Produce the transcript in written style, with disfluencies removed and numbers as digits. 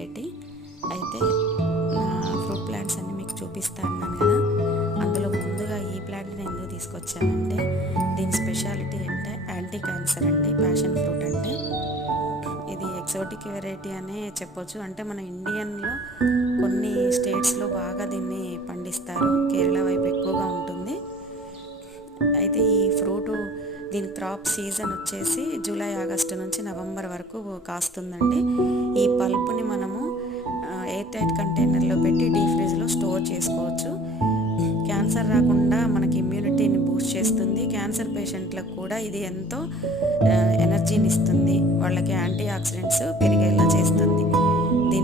Variety. అయితే నా fruit plants అన్నీ మీకు చూపిస్తా అన్నాను కదా, అందులో ముందుగా ఈ ప్లాంట్ని ఎందుకు తీసుకొచ్చానంటే దీని స్పెషాలిటీ అంటే యాంటీ క్యాన్సర్ అండి. ప్యాషన్ ఫ్రూట్ అంటే ఇది ఎక్సోటిక్ వెరైటీ అనే చెప్పొచ్చు. అంటే మన ఇండియన్లో కొన్ని స్టేట్స్లో బాగా దీన్ని పండిస్తారు, కేరళ వైపు ఎక్కువగా ఉంటుంది. అయితే ఈ ఫ్రూటు దీని క్రాప్ సీజన్ వచ్చేసి జూలై ఆగస్టు నుంచి నవంబర్ వరకు కాస్తుందండి. ఈ పల్పుని మనము ఎయిర్ టైట్ కంటైనర్లో పెట్టి డీప్ ఫ్రిడ్జ్లో స్టోర్ చేసుకోవచ్చు. క్యాన్సర్ రాకుండా మనకి ఇమ్యూనిటీని బూస్ట్ చేస్తుంది. క్యాన్సర్ పేషెంట్లకు కూడా ఇది ఎంతో ఎనర్జీని ఇస్తుంది, వాళ్ళకి యాంటీ ఆక్సిడెంట్స్ పెరిగేలా చేస్తుంది.